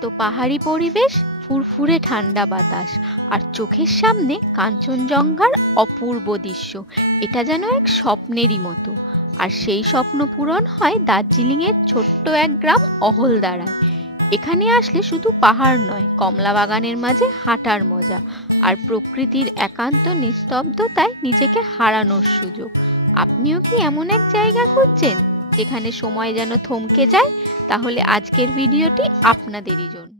শান্ত পাহাড়ি পরিবেশ, ফুরফুরে ঠান্ডা বাতাস আর চোখের সামনে কাঞ্চনজঙ্ঘার অপূর্ব দৃশ্য। এটা যেন এক স্বপ্নেরই মতো। আর সেই স্বপ্ন পূরণ হয় দার্জিলিং এর ছোট্ট এক গ্রাম অহলদারা। এখানে আসলে শুধু পাহাড় নয়, কমলা বাগানের মাঝে হাঁটার মজা আর প্রকৃতির একান্ত নিস্তব্ধতায় নিজেকে হারানোর সুযোগ। আপনিও কি এমন এক জায়গা খুঁজছেন যেখানে সময় যেন থমকে যায়? তাহলে আজকের ভিডিওটি আপনাদেরই জন্য।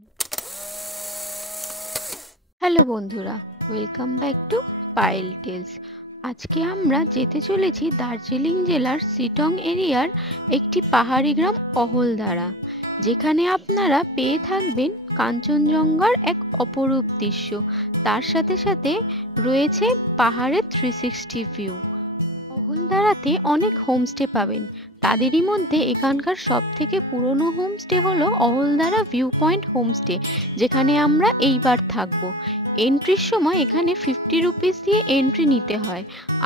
হ্যালো বন্ধুরা, welcome back to Payel tells. আজকে আমরা যেতে চলেছি দার্জিলিং জেলার সিটং এরিয়ার একটি পাহাড়ি গ্রাম অহলদারা, যেখানে আপনারা পেয়ে থাকবেন কাঞ্চনজঙ্ঘার এক অপরূপ দৃশ্য। তার সাথে সাথে রয়েছে পাহাড়ের 360 ভিউ। অহলদারাতে অনেক হোমস্টে পাবেন, তাদেরই মধ্যে এখানকার সব থেকে পুরনো হোমস্টে হলো অহলদারা ভিউ পয়েন্ট হোমস্টে, যেখানে আমরা এইবার থাকবো। এন্ট্রির সময় এখানে 50 রুপিস দিয়ে এন্ট্রি নিতে হয়।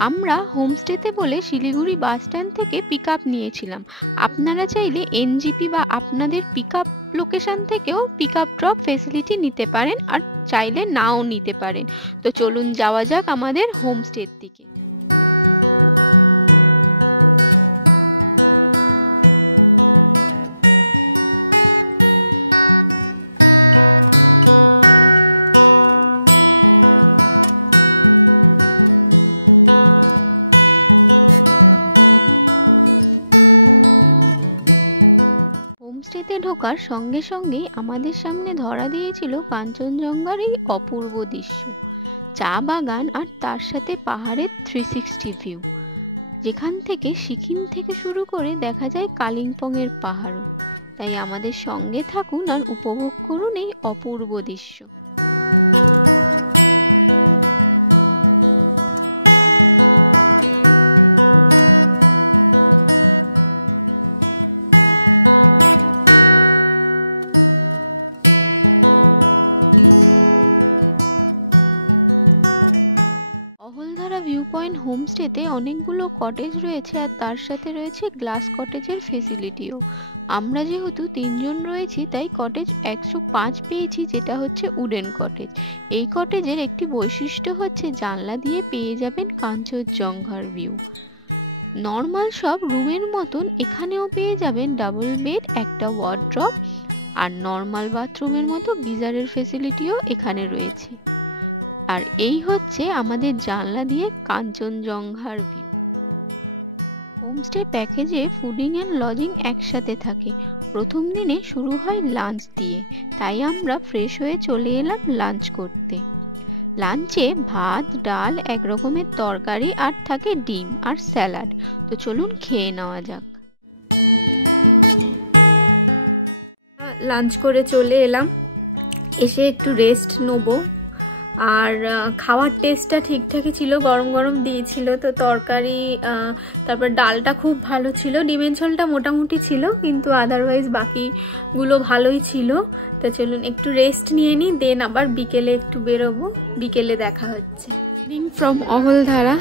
আমরা হোমস্টেতে বলে শিলিগুড়ি বাস স্ট্যান্ড থেকে পিক আপ নিয়েছিলাম। আপনারা চাইলে এনজিপি বা আপনাদের পিক আপ লোকেশন থেকেও পিক আপ ড্রপ ফেসিলিটি নিতে পারেন, আর চাইলে নাও নিতে পারেন। তো চলুন যাওয়া যাক আমাদের হোমস্টের দিকে। ঢোকার সঙ্গে সঙ্গেই আমাদের সামনে ধরা দিয়েছিল কাঞ্চনজঙ্ঘার এই অপূর্ব দৃশ্য, চা বাগান আর তার সাথে পাহাড়ের 360 ভিউ, যেখান থেকে সিকিম থেকে শুরু করে দেখা যায় কালিম্পং এর পাহাড়। তাই আমাদের সঙ্গে থাকুন আর উপভোগ করুন এই অপূর্ব দৃশ্য। অনেকগুলো কটেজ রয়েছে আর তার সাথে রয়েছে গ্লাস কটেজের ফেসিলিটিও। আমরা যেহেতু 3 জন রয়েছি তাই কটেজ 105 পেয়েছি, যেটা হচ্ছে উডেন কটেজ। এই কটেজের একটি বৈশিষ্ট্য হচ্ছে জানলা দিয়ে পেয়ে যাবেন কাঞ্চনজঙ্ঘার ভিউ। নর্মাল সব রুমের মতন এখানেও পেয়ে যাবেন ডাবল বেড, একটা ওয়ার্ড্রপ আর নর্মাল বাথরুমের মতো গিজারের ফেসিলিটিও এখানে রয়েছে। আর এই হচ্ছে আমাদের জানলা দিয়ে কাঞ্চনজঙ্ঘার ভিউ। হোমস্টে প্যাকেজে ফুডিং এন্ড লজিং একসাথে থাকে। প্রথম দিনে শুরু হয় লাঞ্চ দিয়ে, তাই আমরা ফ্রেশ হয়ে চলে এলাম লাঞ্চ করতে। লাঞ্চে ভাত, ডাল, এক রকমের তরকারি আর থাকে ডিম আর স্যালাড। তো চলুন খেয়ে নেওয়া যাক। লাঞ্চ করে চলে এলাম, এসে একটু রেস্ট নেবো। আর খাওয়ার টেস্টটা ঠিকঠাকই ছিল, গরম গরম দিয়েছিল। তো তরকারি তারপর ডালটা খুব ভালো ছিল, ডিমের ঝোলটা মোটামুটি ছিল, কিন্তু আদারওয়াইজ বাকিগুলো ভালোই ছিল। তো চলুন একটু রেস্ট নিয়ে নিই, দেন আবার বিকেলে একটু বেরোবো। বিকেলে দেখা হচ্ছে। ফ্রম অহলদারা।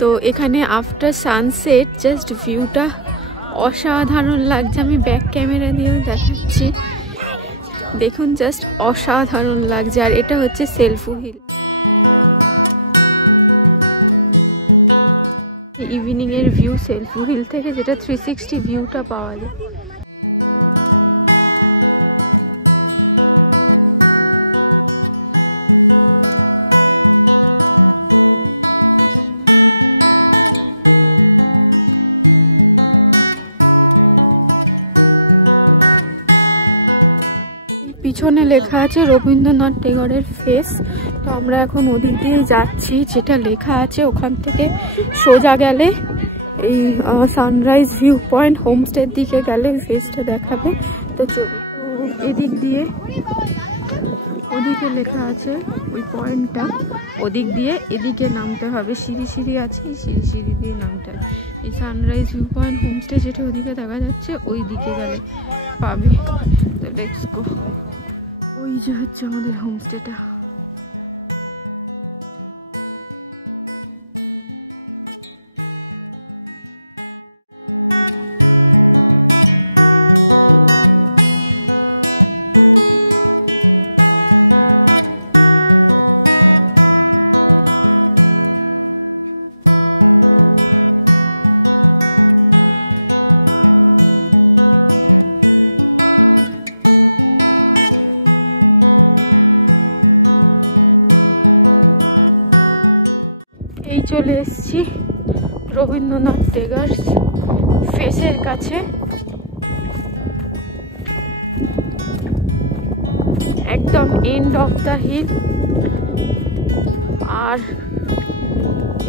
তো এখানে আফটার সানসেট জাস্ট ভিউটা অসাধারণ লাগছে। আমি ব্যাক ক্যামেরা দিয়েও দেখাচ্ছি, দেখুন জাস্ট অসাধারণ লাগছে। আর এটা হচ্ছে সেলফু হিল। ইভিনিং এর ভিউ সেলফু হিল থেকে, যেটা 360 ভিউটা পাওয়া যায়। পিছনে লেখা আছে রবীন্দ্রনাথ টেগরের ফেস। তো আমরা এখন ওদিক দিয়ে যাচ্ছি, যেটা লেখা আছে ওখান থেকে সোজা গেলে এই সানরাইজ ভিউ পয়েন্ট হোমস্টের দিকে গেলে ফেসটা দেখাবে। তো এদিক দিয়ে, ওদিকে লেখা আছে ওই পয়েন্টটা, ওদিক দিয়ে এদিকে নামতে হবে। সিঁড়ি সিঁড়ি আছে, সিঁড়ি সিঁড়ি দিয়ে নামতে হবে। এই সানরাইজ ভিউ পয়েন্ট হোমস্টে যেটা ওদিকে দেখা যাচ্ছে, ওই দিকে গেলে পাবে। তো লেটস গো। ওই যে হচ্ছে আমাদের হোমস্টেটা। একদম এন্ড অফ দ্য হিল। আর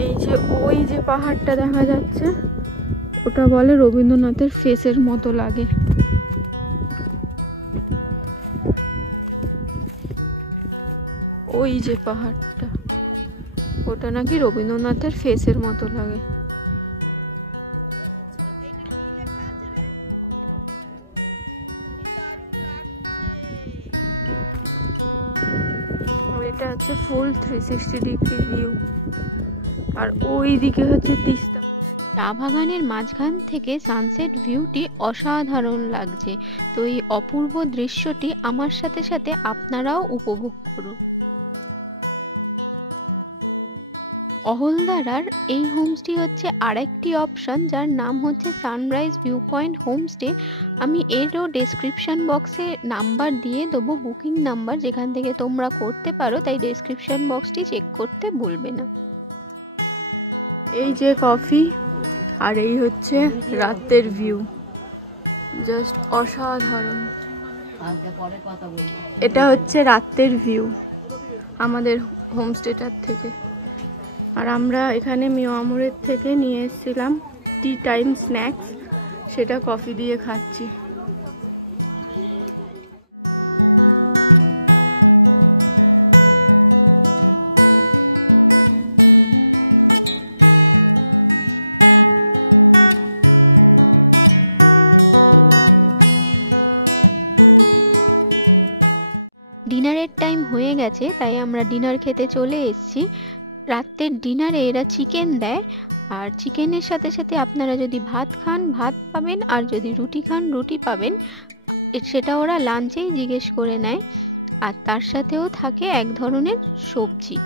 এই যে ওই যে পাহাড়টা দেখা যাচ্ছে, ওটা বলে রবীন্দ্রনাথের ফেসের মতো লাগে। ওই যে পাহাড়টা, ওটা নাকি রবীন্দ্রনাথের ফেসের মতো লাগে। এটা হচ্ছে ফুল 360 ডিগ্রি ভিউ। আর ওই দিকে হচ্ছে তিস্তা। চা বাগানের মাঝখান থেকে সানসেট ভিউটি অসাধারণ লাগছে। তো এই অপূর্ব দৃশ্যটি আমার সাথে সাথে আপনারাও উপভোগ করুন। অহলদারার এই হোমস্টে হচ্ছে আরেকটি অপশন, যার নাম হচ্ছে সানরাইজ ভিউ পয়েন্ট হোমস্টে। আমি এরও ডেসক্রিপশন বক্সে নাম্বার দিয়ে দেবো, বুকিং নাম্বার, যেখান থেকে তোমরা করতে পারো, তাই ডেসক্রিপশন বক্সটি চেক করতে ভুলবে না। এই যে কফি, আর এই হচ্ছে রাতের ভিউ, জাস্ট অসাধারণ। এটা হচ্ছে রাতের ভিউ আমাদের হোমস্টেটার থেকে। আর আমরা এখানে মিয়ামরের থেকে নিয়ে এসেছিলাম টি টাইম স্ন্যাক্স, সেটা কফি দিয়ে খাচ্ছি। ডিনারের টাইম হয়ে গেছে, তাই আমরা ডিনার খেতে চলে এসেছি। রাতের ডিনারে এরা চিকেন দেয়, আর চিকেনের সাথে সাথে আপনারা যদি ভাত খান ভাত পাবেন, আর যদি রুটি খান রুটি পাবেন। সেটা ওরা লাঞ্চেই জিজ্ঞেস করে নেয়। আর তার সাথেও থাকে এক ধরনের সবজি।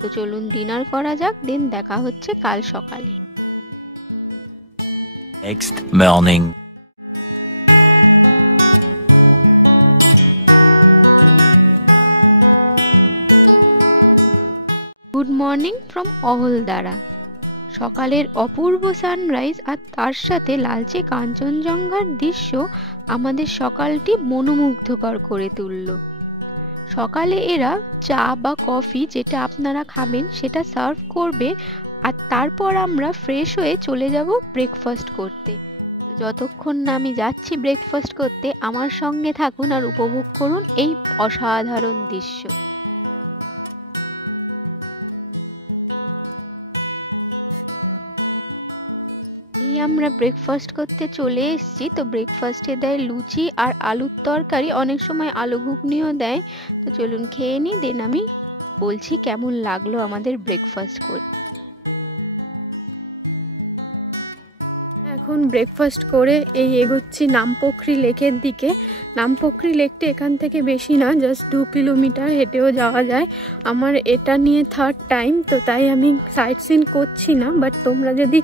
তো চলুন ডিনার করা যাক, দেন দেখা হচ্ছে কাল সকালে। Next morning. Good morning from Ahaldara. সকালের অপূর্ব সানরাইজ আর তার সাথে লালচে কাঞ্চনজঙ্ঘার দৃশ্য আমাদের সকালটি মনোমুগ্ধকর করে তুলল। সকালে এরা চা বা কফি, যেটা আপনারা খাবেন সেটা সার্ভ করবে, আর তারপর আমরা ফ্রেশ হয়ে চলে যাব ব্রেকফাস্ট করতে। যতক্ষণ না আমি যাচ্ছি ব্রেকফাস্ট করতে, আমার সঙ্গে থাকুন আর উপভোগ করুন এই অসাধারণ দৃশ্য। আমরা ব্রেকফাস্ট করতে চলে এসেছি। তো ব্রেকফাস্টে দেয় লুচি আর আলুর তরকারি, অনেক সময় আলু ঘুগনিও দেয়। তো চলুন খেয়ে নিই, দেন আমি বলছি কেমন লাগলো আমাদের ব্রেকফাস্ট করে। এখন ব্রেকফাস্ট করে এই এগোচ্ছি নামপোখরি লেকের দিকে। নামপোখরি লেকটা এখান থেকে বেশি না, জাস্ট 2 কিলোমিটার হেঁটেও যাওয়া যায়। আমার এটা নিয়ে 3rd টাইম, তো তাই আমি সাইট সিন করছি না। বাট তোমরা যদি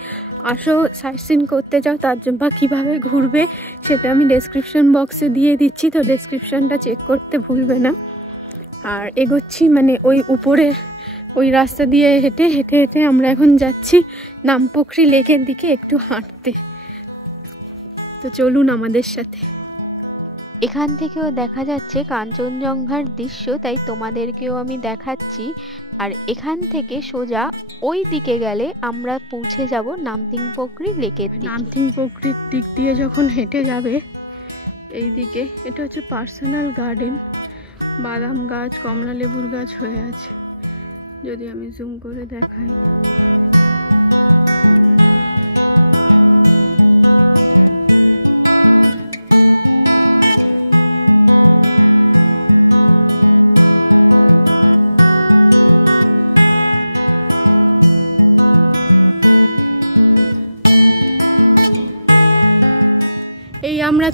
আসো সাইট সিন করতে চাও, তার জন্য বা কীভাবে ঘুরবে সেটা আমি ডেসক্রিপশন বক্সে দিয়ে দিচ্ছি, তো ডেসক্রিপশনটা চেক করতে ভুলবে না। আর এগোচ্ছি মানে ওই উপরের ওই রাস্তা দিয়ে হেঁটে হেঁটে হেঁটে আমরা এখন যাচ্ছি নামপোখরি লেকের দিকে একটু হাঁটতে। তো চলুন আমাদের সাথে। এখান থেকেও দেখা যাচ্ছে কাঞ্চনজঙ্ঘার দৃশ্য, তাই তোমাদেরকেও আমি দেখাচ্ছি। আর এখান থেকে সোজা ওই দিকে গেলে আমরা পৌঁছে যাব নামতিংপোখরি লেকের। নামতিংপোখরির দিক দিয়ে যখন হেঁটে যাবে এই দিকে, এটা হচ্ছে পার্সোনাল গার্ডেন, বাদাম গাছ কমলা লেবুর গাছ হয়ে আছে। যদি আমি জুম করে দেখাই,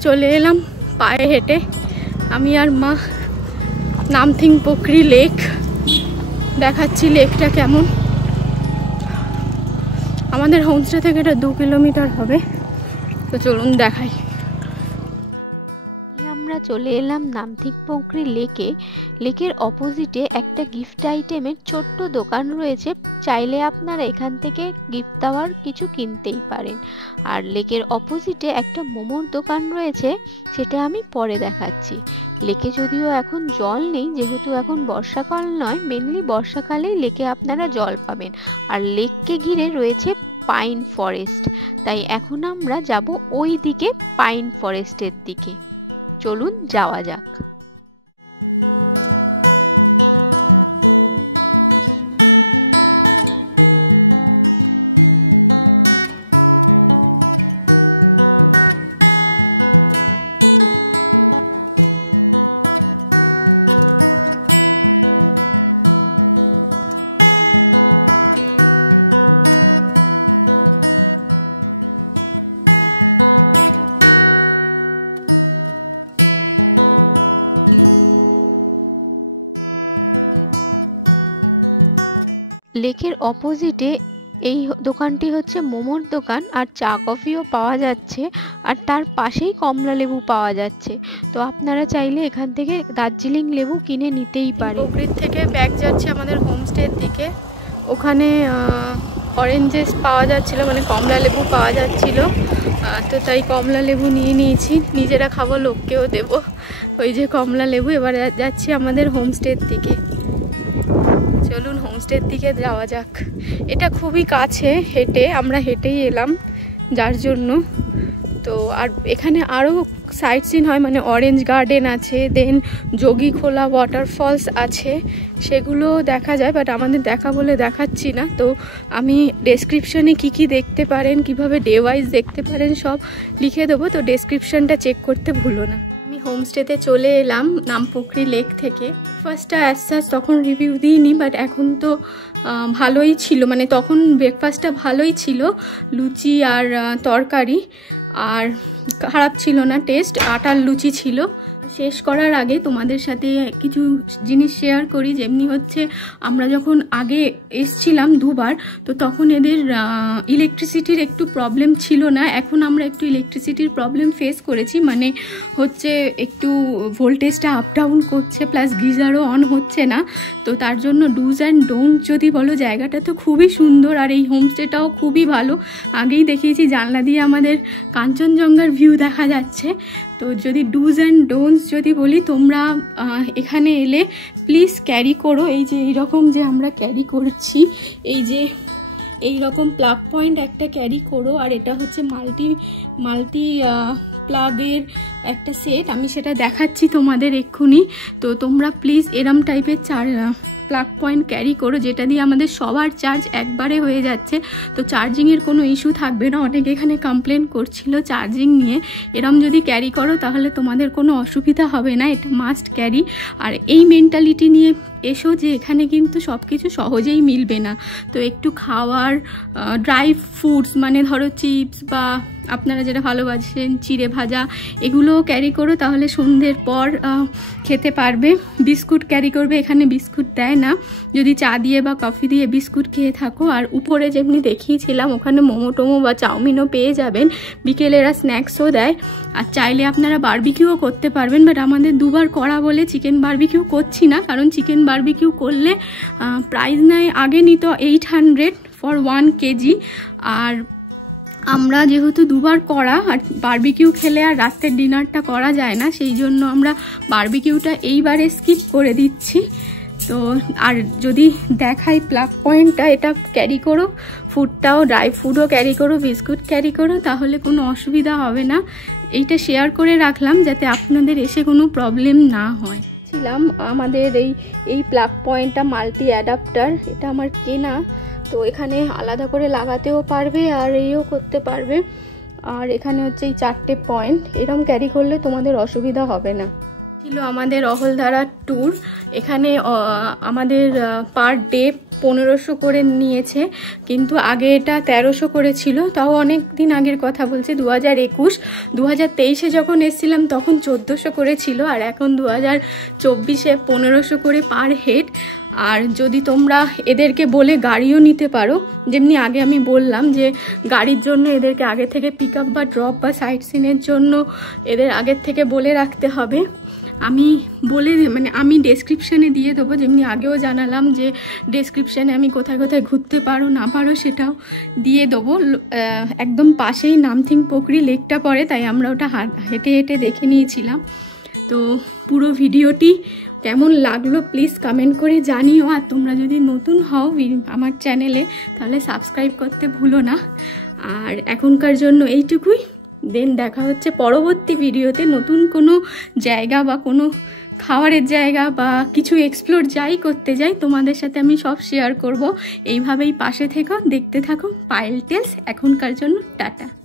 চলে এলাম পায়ে হেঁটে আমি আর মা নামতিংপোখরি লেক। দেখাচ্ছি লেকটা কেমন। আমাদের হোমস্টে থেকে এটা 2 কিলোমিটার হবে। তো চলুন দেখাই। আমরা চলে এলাম নামতিংপোখরি লেকে। লেকের অপোজিটে একটা গিফট আইটেমের ছোট্ট দোকান রয়েছে, চাইলে আপনারা এখান থেকে গিফট দেওয়ার কিছু কিনতেই পারেন। আর লেকের অপোজিটে একটা মোমোর দোকান রয়েছে, সেটা আমি পরে দেখাচ্ছি। লেকে যদিও এখন জল নেই, যেহেতু এখন বর্ষাকাল নয়, মেনলি বর্ষাকালেই লেকে আপনারা জল পাবেন। আর লেককে ঘিরে রয়েছে পাইন ফরেস্ট, তাই এখন আমরা যাব ওই দিকে, পাইন ফরেস্টের দিকে। চলুন যাওয়া যাক। লেকের অপোজিটে এই দোকানটি হচ্ছে মোমোর দোকান, আর চা কফিও পাওয়া যাচ্ছে, আর তার পাশেই কমলা লেবু পাওয়া যাচ্ছে। তো আপনারা চাইলে এখান থেকে দার্জিলিং লেবু কিনে নিতেই পারে। পুকুর থেকে ব্যাগ যাচ্ছে আমাদের হোমস্টের দিকে, ওখানে অরেঞ্জেস পাওয়া যাচ্ছিল, মানে কমলা লেবু পাওয়া যাচ্ছিল, তো তাই কমলা লেবু নিয়ে নিয়েছি, নিজেরা খাবো, লোককেও দেবো। ওই যে কমলা লেবু। এবার যাচ্ছি আমাদের হোমস্টের দিকে। চলুন হোমস্টের দিকে যাওয়া যাক। এটা খুবই কাছে, আমরা হেঁটেই এলাম যার জন্য। তো আর এখানে আরও সাইট সিন হয়, মানে অরেঞ্জ গার্ডেন আছে, দেন যোগীখোলা ওয়াটারফলস আছে, সেগুলো দেখা যায়, বাট আমাদের দেখা বলে দেখাচ্ছি না। তো আমি ডেসক্রিপশনে কি দেখতে পারেন, কিভাবে ডে ওয়াইজ দেখতে পারেন, সব লিখে দেবো, তো ডেসক্রিপশনটা চেক করতে ভুলো না। আমি হোমস্টেতে চলে এলাম নামপুকুরি লেক থেকে। ব্রেকফাস্টটা অ্যাজ তখন রিভিউ দিইনি, বাট এখন তো ভালোই ছিল, মানে তখন ব্রেকফাস্টটা ভালোই ছিল, লুচি আর তরকারি, আর খারাপ ছিল না টেস্ট। আটার লুচি ছিল। শেষ করার আগে তোমাদের সাথে কিছু জিনিস শেয়ার করি, যেমনি হচ্ছে আমরা যখন আগে এসছিলাম দুবার, তো তখন এদের ইলেকট্রিসিটির একটু প্রবলেম ছিল না। এখন আমরা একটু ইলেকট্রিসিটির প্রবলেম ফেস করেছি, মানে হচ্ছে একটু ভোল্টেজটা আপ ডাউন করছে, প্লাস গিজারও অন হচ্ছে না। তো তার জন্য ডুজ অ্যান্ড ডোন্ট যদি বলো, জায়গাটা তো খুবই সুন্দর, আর এই হোমস্টেটাও খুবই ভালো। আগেই দেখিয়েছি, জানলা দিয়ে আমাদের কাঞ্চনজঙ্ঘার ভিউ দেখা যাচ্ছে। তো যদি ডুজ অ্যান্ড ডোন্টস যদি বলি, তোমরা এখানে এলে প্লিজ ক্যারি করো, এই যে এইরকম যে আমরা ক্যারি করছি, এই যে এইরকম প্লাগ পয়েন্ট একটা ক্যারি করো, আর এটা হচ্ছে মাল্টি প্লাগের একটা সেট, আমি সেটা দেখাচ্ছি তোমাদের এক্ষুনি। তো তোমরা প্লিজ এরম টাইপের প্লাগ পয়েন্ট ক্যারি করো, যেটা দিয়ে আমাদের সবার চার্জ একবারে হয়ে যাচ্ছে, তো চার্জিংয়ের কোনো ইস্যু থাকবে না। অনেকে এখানে কমপ্লেন করছিল চার্জিং নিয়ে। এরম যদি ক্যারি করো তাহলে তোমাদের কোনো অসুবিধা হবে না, এটা মাস্ট ক্যারি। আর এই মেন্টালিটি নিয়ে এসো যে এখানে কিন্তু সব কিছু সহজেই মিলবে না, তো একটু খাওয়ার ড্রাই ফ্রুটস, মানে ধরো চিপস বা আপনারা যেটা ভালোবাসেন চিড়ে ভাজা, এগুলো ক্যারি করো, তাহলে সন্ধ্যের পর খেতে পারবে। বিস্কুট ক্যারি করবে, এখানে বিস্কুট দেয় না, যদি চা দিয়ে বা কফি দিয়ে বিস্কুট খেয়ে থাকো। আর উপরে যেমনি দেখিয়েছিলাম, ওখানে মোমো টোমো বা চাউমিনও পেয়ে যাবেন, বিকেলেরা স্ন্যাক্সও দেয়, আর চাইলে আপনারা বারবিকিউও করতে পারবেন। বাট আমাদের দুবার করা বলে চিকেন বারবিকিউ করছি না, কারণ চিকেন বারবিকিউ করলে প্রাইস নেয়, আগে নিত 800 ফর 1 কেজি, আর আমরা যেহেতু দুবার করা, আর বারবিকিউ খেলে আর রাতের ডিনারটা করা যায় না, সেই জন্য আমরা বারবিকিউটা এইবারে স্কিপ করে দিচ্ছি। তো আর যদি দেখাই প্লাগ পয়েন্টটা, এটা ক্যারি করো, ফুডটাও ড্রাই ফুডও ক্যারি করো, বিস্কুট ক্যারি করো, তাহলে কোনো অসুবিধা হবে না। এইটা শেয়ার করে রাখলাম যাতে আপনাদের এসে কোনো প্রবলেম না হয়। ছিলাম আমাদের এই প্লাগ পয়েন্টটা মাল্টি অ্যাডাপ্টার, এটা আমার কেনা, তো এখানে আলাদা করে লাগাতেও পারবে আর এইও করতে পারবে। আর এখানে হচ্ছে এই 4টে পয়েন্ট, এরকম ক্যারি করলে তোমাদের অসুবিধা হবে না। ছিল আমাদের অহলদারা ট্যুর। এখানে আমাদের পার ডে 1500 করে নিয়েছে, কিন্তু আগে এটা 1300 করে ছিল, তাও অনেক দিন আগের কথা বলছি, 2021। 2023-এ যখন এসেছিলাম তখন 1400 করে ছিল, আর এখন 2024-এ 1500 করে পার হেড। আর যদি তোমরা এদেরকে বলে গাড়িও নিতে পারো, যেমনি আগে আমি বললাম যে গাড়ির জন্য এদেরকে আগে থেকে পিক আপ বা ড্রপ বা সাইট সিনের জন্য এদের আগের থেকে বলে রাখতে হবে। আমি ডেসক্রিপশানে দিয়ে দেবো, যেমনি আগেও জানালাম যে ডেসক্রিপশানে আমি কোথায় কোথায় ঘুরতে পারো না পারো সেটাও দিয়ে দেবো। একদম পাশেই নামথিং পুকুরি লেকটা পড়ে, তাই আমরা ওটা হেঁটে হেঁটে দেখে নিয়েছিলাম। তো পুরো ভিডিওটি কেমন লাগলো প্লিজ কমেন্ট করে জানিও। আর তোমরা যদি নতুন হও আমার চ্যানেলে তাহলে সাবস্ক্রাইব করতে ভুলো না। আর এখনকার জন্য এইটুকুই। দেন দেখা হচ্ছে পরবর্তী ভিডিওতে নতুন কোনো জায়গা বা কোনো খাবারের জায়গা বা কিছু এক্সপ্লোর যাই করতে যাই তোমাদের সাথে আমি সব শেয়ার করব। এইভাবেই পাশে থেকো, দেখতে থাকো পায়েল টেলস। এখনকার জন্য টাটা।